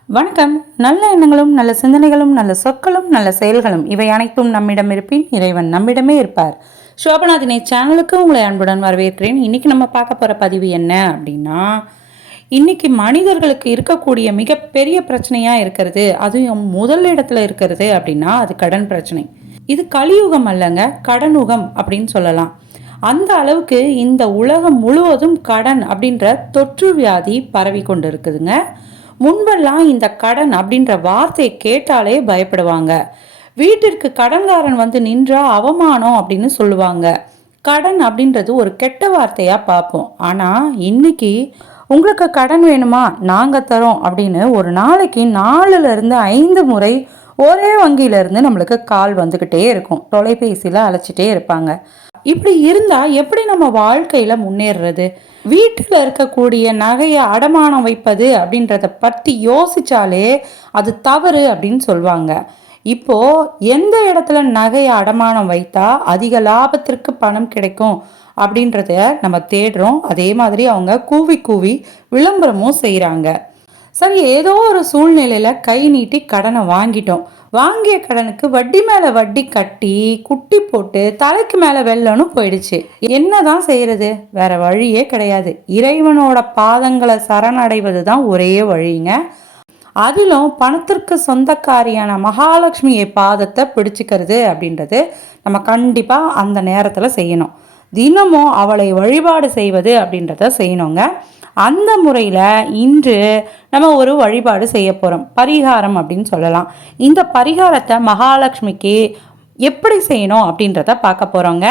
வணக்கம். நல்ல எண்ணங்களும் நல்ல சிந்தனைகளும் நல்ல சொற்களும் நல்ல செயல்களும் இவை அனைத்தும் நம்மிடம் இருப்பின் இறைவன் நம்மிடமே இருப்பார். சோபநாதினை சேனலுக்கு உங்களை அன்புடன் வரவேற்கிறேன். இன்னைக்கு நம்ம பார்க்க போகிற பதிவு என்ன அப்படின்னா இன்னைக்கு மனிதர்களுக்கு இருக்கக்கூடிய மிகப்பெரிய பிரச்சனையாக இருக்கிறது அதுவும் முதல் இடத்துல இருக்கிறது அப்படின்னா அது கடன் பிரச்சனை. இது கலியுகம் அல்லங்க கடனுகம் அப்படின்னு சொல்லலாம். அந்த அளவுக்கு இந்த உலகம் முழுவதும் கடன் அப்படின்ற தொற்று வியாதி பரவி கொண்டு இருக்குதுங்க முன்பெல்லாம் இந்த கடன் அப்படின்ற வார்த்தையை கேட்டாலே பயப்படுவாங்க. வீட்டிற்கு கடன்காரன் வந்து நின்றா அவமானம் அப்படின்னு சொல்லுவாங்க. கடன் அப்படின்றது ஒரு கெட்ட வார்த்தையா பார்ப்போம். ஆனா இன்னைக்கு உங்களுக்கு கடன் வேணுமா? நாங்க தரோம் அப்படின்னு ஒரு நாளைக்கு நாலுல இருந்து ஐந்து முறை ஒரே வங்கியில இருந்து நம்மளுக்கு கால் வந்துக்கிட்டே இருக்கும். தொலைபேசியில் அழைச்சிட்டே இருப்பாங்க. இப்படி இருந்தால் எப்படி நம்ம வாழ்க்கையில் முன்னேறுறது வீட்டில் இருக்கக்கூடிய நகையை அடமானம் வைப்பது அப்படின்றத பற்றி யோசிச்சாலே அது தவறு அப்படின்னு சொல்லுவாங்க இப்போது எந்த இடத்துல நகையை அடமானம் வைத்தா அதிக லாபத்திற்கு பணம் கிடைக்கும் அப்படின்றத நம்ம தேடுறோம். அதே மாதிரி அவங்க கூவி கூவி விளம்பரமும் செய்கிறாங்க சரி ஏதோ ஒரு சூழ்நிலையில் கை நீட்டி கடனை வாங்கிட்டோம். வாங்கிய கடனுக்கு வட்டி மேலே வட்டி கட்டி குட்டி போட்டு தலைக்கு மேலே வெள்ளனும் போயிடுச்சு. என்ன தான் செய்கிறது வேற வழியே கிடையாது. இறைவனோட பாதங்களை சரணடைவது தான் ஒரே வழிங்க. அதிலும் பணத்திற்கு சொந்தக்காரியான மகாலட்சுமியை பாதத்தை பிடிச்சிக்கிறது அப்படின்றது நம்ம கண்டிப்பாக அந்த நேரத்தில் செய்யணும். தினமும் அவளை வழிபாடு செய்வது அப்படின்றத செய்யணுங்க. அந்த முறையில் இன்று நம்ம ஒரு வழிபாடு செய்ய போகிறோம் பரிகாரம் அப்படின்னு சொல்லலாம். இந்த பரிகாரத்தை மகாலட்சுமிக்கு எப்படி செய்யணும் அப்படின்றத பார்க்க போகிறோங்க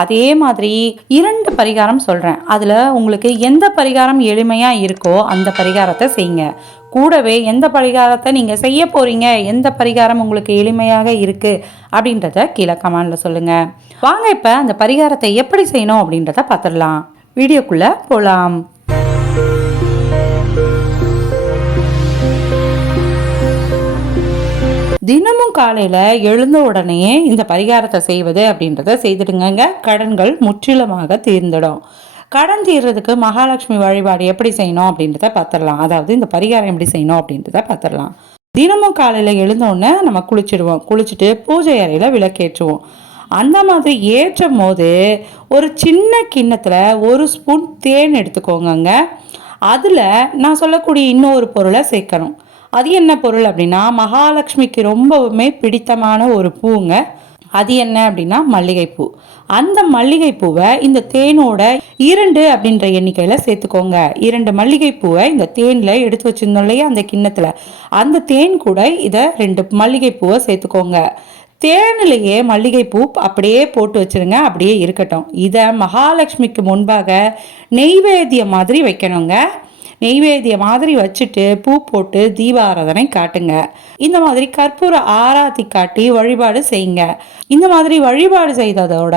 அதே மாதிரி இரண்டு பரிகாரம் சொல்கிறேன் அதில் உங்களுக்கு எந்த பரிகாரம் எளிமையாக இருக்கோ அந்த பரிகாரத்தை செய்யுங்க. கூடவே எந்த பரிகாரத்தை நீங்கள் செய்ய போகிறீங்க எந்த பரிகாரம் உங்களுக்கு எளிமையாக இருக்குது அப்படின்றத கீழே கமெண்டில் சொல்லுங்கள் வாங்க இப்போ அந்த பரிகாரத்தை எப்படி செய்யணும் அப்படின்றத பார்த்துடலாம். வீடியோக்குள்ளே போகலாம் தினமும் காலையில் எழுந்த உடனே இந்த பரிகாரத்தை செய்வது அப்படின்றத செய்துடுங்கங்க. கடன்கள் முற்றிலுமாக தீர்ந்துடும். கடன் தீர்றதுக்கு மகாலட்சுமி வழிபாடு எப்படி செய்யணும் அப்படின்றத பார்த்துடலாம். அதாவது இந்த பரிகாரம் எப்படி செய்யணும் அப்படின்றத பார்த்துடலாம். தினமும் காலையில் எழுந்தோடனே நம்ம குளிச்சிடுவோம். குளிச்சுட்டு பூஜை அறையில் விளக்கேற்றுவோம். அந்த மாதிரி ஏற்றும் போது ஒரு சின்ன கிண்ணத்தில் ஒரு ஸ்பூன் தேன் எடுத்துக்கோங்கங்க. அதில் நான் சொல்லக்கூடிய இன்னொரு பொருளை சேர்க்கணும். அது என்ன பொருள் அப்படின்னா மகாலட்சுமிக்கு ரொம்பவுமே பிடித்தமான ஒரு பூங்க. அது என்ன அப்படின்னா மல்லிகைப்பூ. அந்த மல்லிகைப்பூவை இந்த தேனோட இரண்டு அப்படின்ற எண்ணிக்கையில் சேர்த்துக்கோங்க. இரண்டு மல்லிகைப்பூவை இந்த தேனில் எடுத்து வச்சிருந்தோம் இல்லையா அந்த கிண்ணத்தில். அந்த தேன் கூட இதை ரெண்டு மல்லிகைப்பூவை சேர்த்துக்கோங்க. தேனிலேயே மல்லிகைப்பூ அப்படியே போட்டு வச்சிருங்க அப்படியே இருக்கட்டும். இதை மகாலட்சுமிக்கு முன்பாக நெய்வேத்தியம் மாதிரி வைக்கணுங்க. நெய்வேத்திய மாதிரி வச்சுட்டு பூ போட்டு தீபாராதனை காட்டுங்க. இந்த மாதிரி கற்பூர ஆராத்தி காட்டி வழிபாடு செய்யுங்க. இந்த மாதிரி வழிபாடு செய்ததோட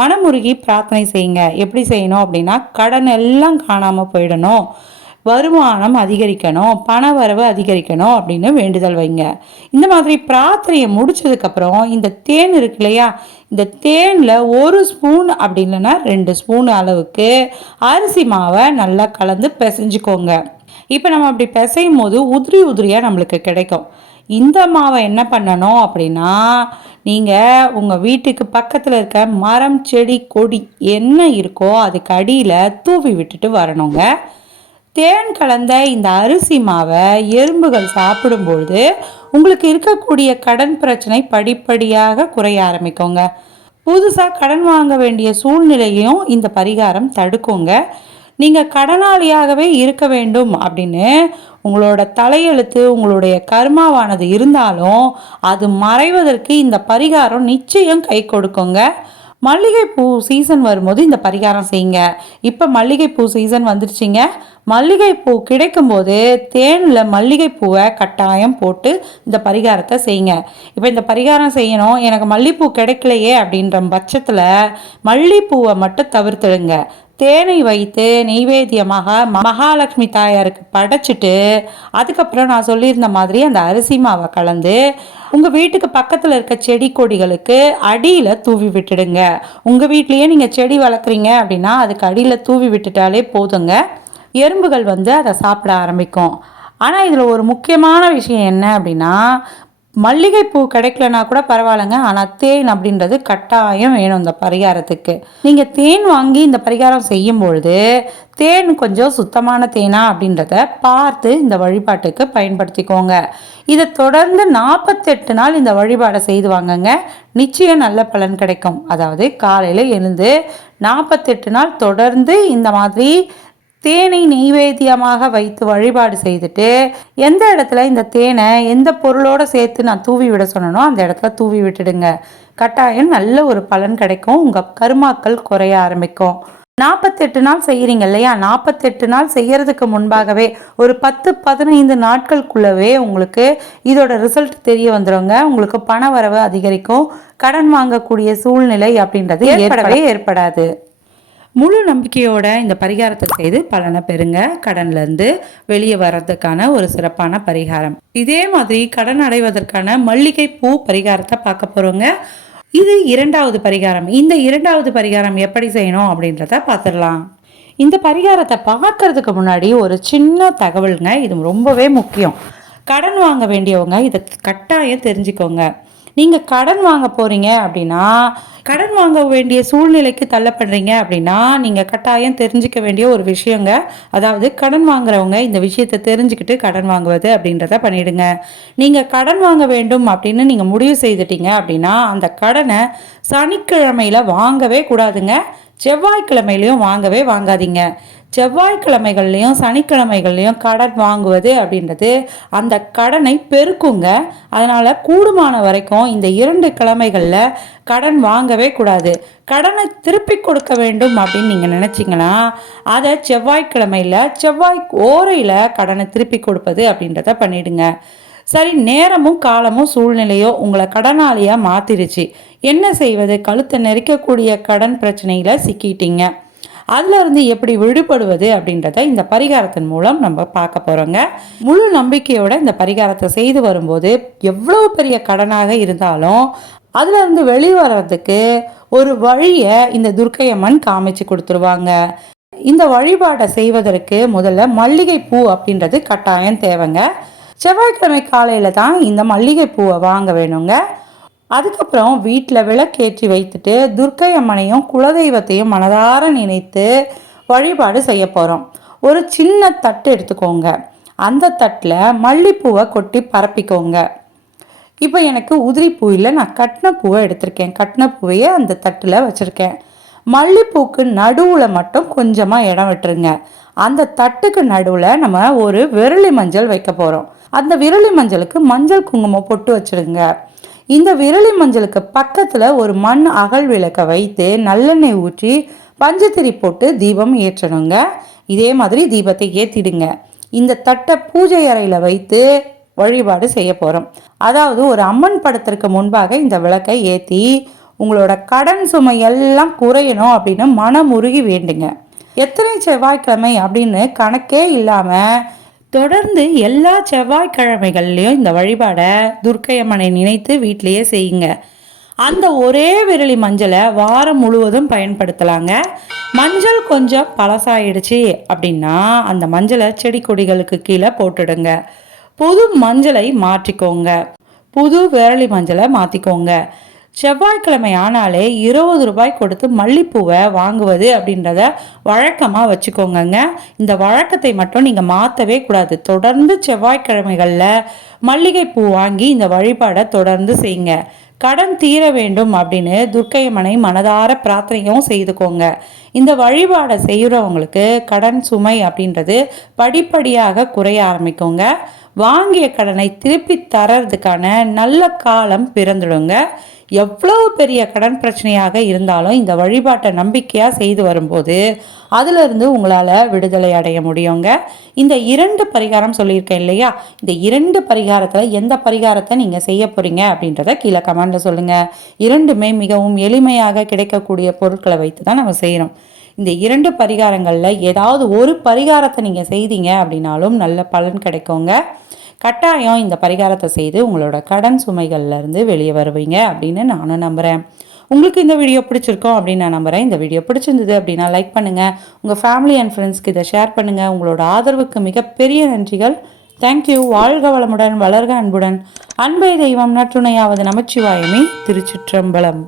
மனமுருகி பிரார்த்தனை செய்யுங்க. எப்படி செய்யணும் அப்படின்னா கடன் எல்லாம் காணாம போயிடணும். வருமானம் அதிகரிக்கணும் பண வரவு அதிகரிக்கணும் அப்படின்னு வேண்டுதல் வைங்க. இந்த மாதிரி பிரார்த்தனையை முடிச்சதுக்கப்புறம் இந்த தேன் இருக்கு இல்லையா? இந்த தேனில் ஒரு ஸ்பூன் அப்படி இல்லைன்னா ரெண்டு ஸ்பூன் அளவுக்கு அரிசி மாவை நல்லா கலந்து பிசைஞ்சுக்கோங்க. இப்போ நம்ம அப்படி பிசையும் போது உதிரி உதிரியாக நம்மளுக்கு கிடைக்கும். இந்த மாவை என்ன பண்ணணும் அப்படின்னா நீங்கள் உங்கள் வீட்டுக்கு பக்கத்தில் இருக்க மரம் செடி கொடி என்ன இருக்கோ அதுக்கு அடியில் தூவி விட்டுட்டு வரணுங்க. தேன் கலந்த இந்த அரிசி மாவை எறும்புகள் சாப்பிடும்பொழுது உங்களுக்கு இருக்கக்கூடிய கடன் பிரச்சனை படிப்படியாக குறைய ஆரம்பிக்குங்க. புதுசாக கடன் வாங்க வேண்டிய சூழ்நிலையும் இந்த பரிகாரம் தடுக்குங்க. நீங்கள் கடனாளியாகவே இருக்க வேண்டும் அப்படின்னு உங்களோட தலையெழுத்து உங்களுடைய கர்மாவானது இருந்தாலும் அது மறைவதற்கு இந்த பரிகாரம் நிச்சயம் கை கொடுக்குங்க. மல்லிகைப்பூ சீசன் வரும்போது இந்த பரிகாரம் செய்யுங்க. இப்போ மல்லிகைப்பூ சீசன் வந்துருச்சுங்க. மல்லிகைப்பூ கிடைக்கும்போது தேனில் மல்லிகைப்பூவை கட்டாயம் போட்டு இந்த பரிகாரத்தை செய்யுங்க. இப்போ இந்த பரிகாரம் செய்யணும். எனக்கு மல்லிகைப்பூ கிடைக்கலையே அப்படின்ற பட்சத்தில் மல்லிகைப்பூவை மட்டும் தவிர்த்துடுங்க. தேனை வைத்து நெய்வேத்தியமாக மகாலட்சுமி தாயாருக்கு படைச்சிட்டு அதுக்கப்புறம் நான் சொல்லியிருந்த மாதிரி அந்த அரிசி மாவை கலந்து உங்கள் வீட்டுக்கு பக்கத்தில் இருக்க செடி கொடிகளுக்கு அடியில் தூவி விட்டுடுங்க. உங்கள் வீட்லேயே நீங்கள் செடி வளர்க்குறீங்க அப்படின்னா அதுக்கு அடியில் தூவி விட்டுட்டாலே போதுங்க. எறும்புகள் வந்து அதை சாப்பிட ஆரம்பிக்கும். ஆனால் இதில் ஒரு முக்கியமான விஷயம் என்ன அப்படின்னா மல்லிகைப்பூ கிடைக்கலனா கூட பரவாயில்லைங்க. ஆனால் தேன் அப்படின்றது கட்டாயம் வேணும் இந்த பரிகாரத்துக்கு. நீங்கள் தேன் வாங்கி இந்த பரிகாரம் செய்யும் பொழுது தேன் கொஞ்சம் சுத்தமான தேனா அப்படின்றத பார்த்து இந்த வழிபாட்டுக்கு பயன்படுத்திக்கோங்க. இதை தொடர்ந்து நாற்பத்தெட்டு நாள் இந்த வழிபாடை செய்து வாங்கங்க. நிச்சயம் நல்ல பலன் கிடைக்கும். அதாவது காலையில் எழுந்து நாற்பத்தெட்டு நாள் தொடர்ந்து இந்த மாதிரி தேனை நெய்வேத்தியமாக வைத்து வழிபாடு செய்துட்டு எந்த இடத்துல இந்த தேனை எந்த பொருளோடு சேர்த்து நான் தூவி விட சொன்னனோ அந்த இடத்துல தூவி விட்டுடுங்க. கட்டாயம் நல்ல ஒரு பலன் கிடைக்கும். உங்கள் கருமாக்கள் குறைய ஆரம்பிக்கும். நாற்பத்தெட்டு நாள் செய்கிறீங்க இல்லையா? நாற்பத்தெட்டு நாள் செய்யறதுக்கு முன்பாகவே ஒரு பத்து பதினைந்து நாட்களுக்குள்ளவே உங்களுக்கு இதோட ரிசல்ட் தெரிய வந்துடுங்க உங்களுக்கு பண வரவு அதிகரிக்கும். கடன் வாங்கக்கூடிய சூழ்நிலை அப்படின்றது ஏற்படவே ஏற்படாது. முழு நம்பிக்கையோட இந்த பரிகாரத்தை செய்து பலனை பெறுங்க. கடன்லேருந்து வெளியே வர்றதுக்கான ஒரு சிறப்பான பரிகாரம். இதே மாதிரி கடன் அடைவதற்கான மல்லிகை பூ பரிகாரத்தை பார்க்க போகிறோங்க இது இரண்டாவது பரிகாரம். இந்த இரண்டாவது பரிகாரம் எப்படி செய்யணும் அப்படின்றத பார்த்துடலாம். இந்த பரிகாரத்தை பார்க்கறதுக்கு முன்னாடி ஒரு சின்ன தகவலுங்க. இது ரொம்பவே முக்கியம். கடன் வாங்க வேண்டியவங்க இதை கட்டாயம் தெரிஞ்சுக்கோங்க. நீங்கள் கடன் வாங்க போகிறீங்க அப்படின்னா கடன் வாங்க வேண்டிய சூழ்நிலைக்கு தள்ளப்படுறீங்க அப்படின்னா நீங்கள் கட்டாயம் தெரிஞ்சுக்க வேண்டிய ஒரு விஷயங்க. அதாவது கடன் வாங்குறவங்க இந்த விஷயத்தை தெரிஞ்சுக்கிட்டு கடன் வாங்குவது அப்படின்றத பண்ணிடுங்க. நீங்கள் கடன் வாங்க வேண்டும் அப்படின்னு நீங்கள் முடிவு செய்துட்டீங்க அப்படின்னா அந்த கடனை சனிக்கிழமையில் வாங்கவே கூடாதுங்க. செவ்வாய்க்கிழமையிலையும் வாங்கவே வாங்காதீங்க. செவ்வாய்க்கிழமைகள்லையும் சனிக்கிழமைகள்லையும் கடன் வாங்குவது அப்படின்றது அந்த கடனை பெருக்குங்க. அதனால் கூடுமான வரைக்கும் இந்த இரண்டு கிழமைகளில் கடன் வாங்கவே கூடாது. கடனை திருப்பி கொடுக்க வேண்டும் அப்படின்னு நீங்கள் நினச்சிங்கன்னா அதை செவ்வாய்க்கிழமையில் செவ்வாய் ஓரையில் கடனை திருப்பி கொடுப்பது அப்படின்றத பண்ணிடுங்க. சரி நேரமும் காலமும் சூழ்நிலையோ உங்களை கடனாளியாக மாற்றிருச்சு என்ன செய்வது? கழுத்தை நெரிக்கக்கூடிய கடன் பிரச்சனையில் சிக்கிட்டீங்க. அதுலேருந்து எப்படி விடுபடுவது அப்படின்றத இந்த பரிகாரத்தின் மூலம் நம்ம பார்க்க போகிறோங்க முழு நம்பிக்கையோட இந்த பரிகாரத்தை செய்து வரும்போது எவ்வளோ பெரிய கடனாக இருந்தாலும் அதுலேருந்து வெளிவரத்துக்கு ஒரு வழியை இந்த துர்க்கையம்மன் காமிச்சு கொடுத்துருவாங்க. இந்த வழிபாடை செய்வதற்கு முதல்ல மல்லிகை பூ அப்படின்றது கட்டாயம் தேவைங்க. செவ்வாய்க்கிழமை காலையில் தான் இந்த மல்லிகை பூவை வாங்க வேணுங்க. அதுக்கப்புறம் வீட்டில் விளக்கேற்றி வைத்துட்டு துர்க்கை அம்மனையும் குலதெய்வத்தையும் மனதார நினைத்து வழிபாடு செய்ய போகிறோம் ஒரு சின்ன தட்டு எடுத்துக்கோங்க. அந்த தட்டில் மல்லிப்பூவை கொட்டி பரப்பிக்கோங்க. இப்போ எனக்கு உதிரி பூவில் நான் கட்டின பூவை எடுத்திருக்கேன். கட்டின பூவையே அந்த தட்டில் வச்சுருக்கேன். மல்லிப்பூக்கு நடுவில் மட்டும் கொஞ்சமாக இடம் விட்டுருங்க. அந்த தட்டுக்கு நடுவில் நம்ம ஒரு விரலி மஞ்சள் வைக்க போகிறோம் அந்த விரலி மஞ்சளுக்கு மஞ்சள் குங்குமம் பொட்டு வச்சுருங்க. இந்த விரலி மஞ்சளுக்கு பக்கத்தில் ஒரு மண் அகல் விளக்கை வைத்து நல்லெண்ணெய் ஊற்றி பஞ்சத்திரி போட்டு தீபம் ஏற்றணுங்க. இதே மாதிரி தீபத்தை ஏற்றிடுங்க இந்த தட்டை பூஜை அறையில் வைத்து வழிபாடு செய்ய போகிறோம் அதாவது ஒரு அம்மன் படத்திற்கு முன்பாக இந்த விளக்கை ஏற்றி உங்களோட கடன் சுமை எல்லாம் குறையணும் அப்படின்னு மனமுருகி வேண்டுங்க. எத்தனை செவ்வாய்க்கிழமை அப்படின்னு கணக்கே இல்லாமல் தொடர்ந்து எல்லா செவ்வாய்க்கிழமைகள்லையும் இந்த வழிபாடை துர்க்கையம்மனை நினைத்து வீட்டிலையே செய்யுங்க. அந்த ஒரே விரலி மஞ்சளை வாரம் முழுவதும் பயன்படுத்தலாங்க. மஞ்சள் கொஞ்சம் பழசாயிடுச்சு அப்படின்னா அந்த மஞ்சளை செடி கொடிகளுக்கு கீழே போட்டுடுங்க. புது மஞ்சளை மாற்றிக்கோங்க. புது விரலி மஞ்சளை மாற்றிக்கோங்க. செவ்வாய்க்கிழமை ஆனாலே இருபது ரூபாய் கொடுத்து மல்லிப்பூவை வாங்குவது அப்படின்றத வழக்கமாக வச்சுக்கோங்கங்க. இந்த வழக்கத்தை மட்டும் நீங்கள் மாற்றவே கூடாது. தொடர்ந்து செவ்வாய்க்கிழமைகளில் மல்லிகைப்பூ வாங்கி இந்த வழிபாடை தொடர்ந்து செய்யுங்க. கடன் தீர வேண்டும் அப்படின்னு துர்க்கையம்மனை மனதார பிரார்த்தனையும் செய்துக்கோங்க. இந்த வழிபாடை செய்கிறவங்களுக்கு கடன் சுமை அப்படின்றது படிப்படியாக குறைய ஆரம்பிக்குங்க. வாங்கிய கடனை திருப்பி தரதுக்கான நல்ல காலம் பிறந்துடுங்க. எவ்வளோ பெரிய கடன் பிரச்சனையாக இருந்தாலும் இந்த வழிபாட்டை நம்பிக்கையாக செய்து வரும்போது அதிலிருந்து உங்களால் விடுதலை அடைய முடியுங்க. இந்த இரண்டு பரிகாரம் சொல்லியிருக்கேன் இல்லையா? இந்த இரண்டு பரிகாரத்தில் எந்த பரிகாரத்தை நீங்கள் செய்ய போகிறீங்க அப்படின்றத கீழே கமெண்டில் சொல்லுங்கள் இரண்டுமே மிகவும் எளிமையாக கிடைக்கக்கூடிய பொருட்களை வைத்து தான் நம்ம செய்கிறோம் இந்த இரண்டு பரிகாரங்களில் ஏதாவது ஒரு பரிகாரத்தை நீங்கள் செய்தீங்க அப்படின்னாலும் நல்ல பலன் கிடைக்குங்க. கட்டாயம் இந்த பரிகாரத்தை செய்து உங்களோட கடன் சுமைகள்லேருந்து வெளியே வருவீங்க அப்படின்னு நானும் நம்புகிறேன் உங்களுக்கு இந்த வீடியோ பிடிச்சிருக்கோம் அப்படின்னு நான் நம்புகிறேன் இந்த வீடியோ பிடிச்சிருந்தது அப்படின்னா லைக் பண்ணுங்கள் உங்கள் ஃபேமிலி அண்ட் ஃப்ரெண்ட்ஸ்க்கு இதை ஷேர் பண்ணுங்கள் உங்களோட ஆதரவுக்கு மிகப்பெரிய நன்றிகள். தேங்க்யூ வாழ்க வளமுடன் வளர்க அன்புடன். அன்பை தெய்வம் நற்றுணையாவது நமச்சிவாயமே திருச்சிற்றம்பலம்.